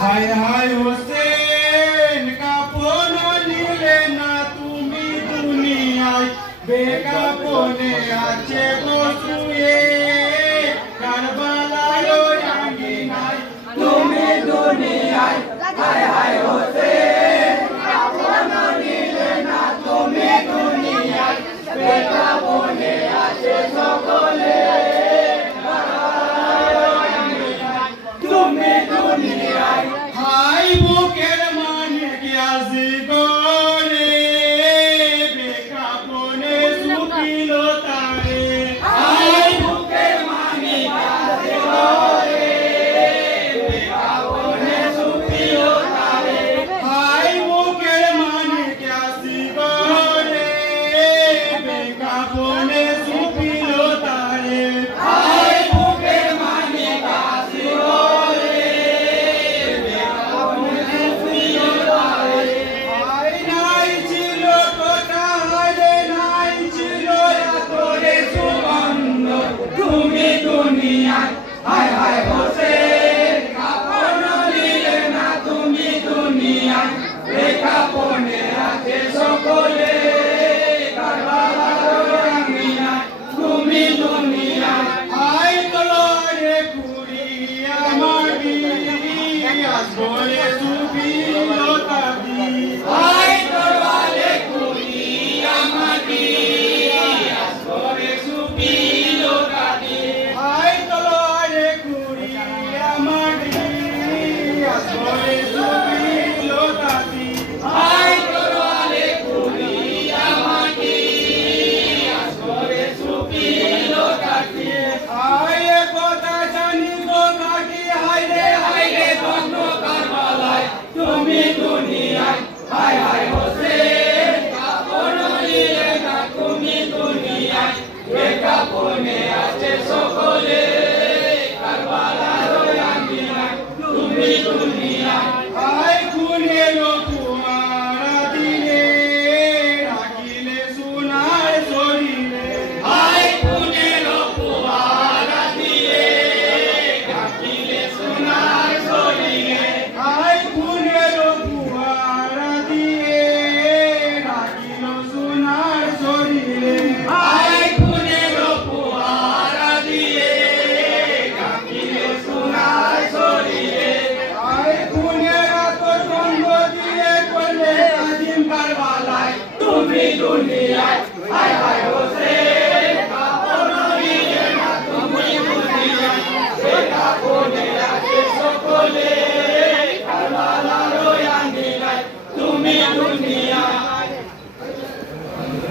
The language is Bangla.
হায় হায় হোসেন কাপন নিলে না তুমি দুনিয়ায় বেকাপনে আছে গো শুয়ে কারবালার আঙ্গিনায় তুমি দুনিয়ায় হায় হায় হোসেন কাপন নিলে না তুমি দুনিয়ায় বেকাপনে আছে সকলে তুমি দুনিয়ায় হাই বুকের মানে গিয়াছি গরে বেকাপনে সুখিল তারে হাই বুকের মানে গিয়াছি গরে বেকাপনে সুখিল তারে হাই বুকের মানে গিয়াছি গরে বেকাপনে সুখিল তারে হাই বুকের মানে গিয়াছি তুমি দুনিয়ায় হায় হায়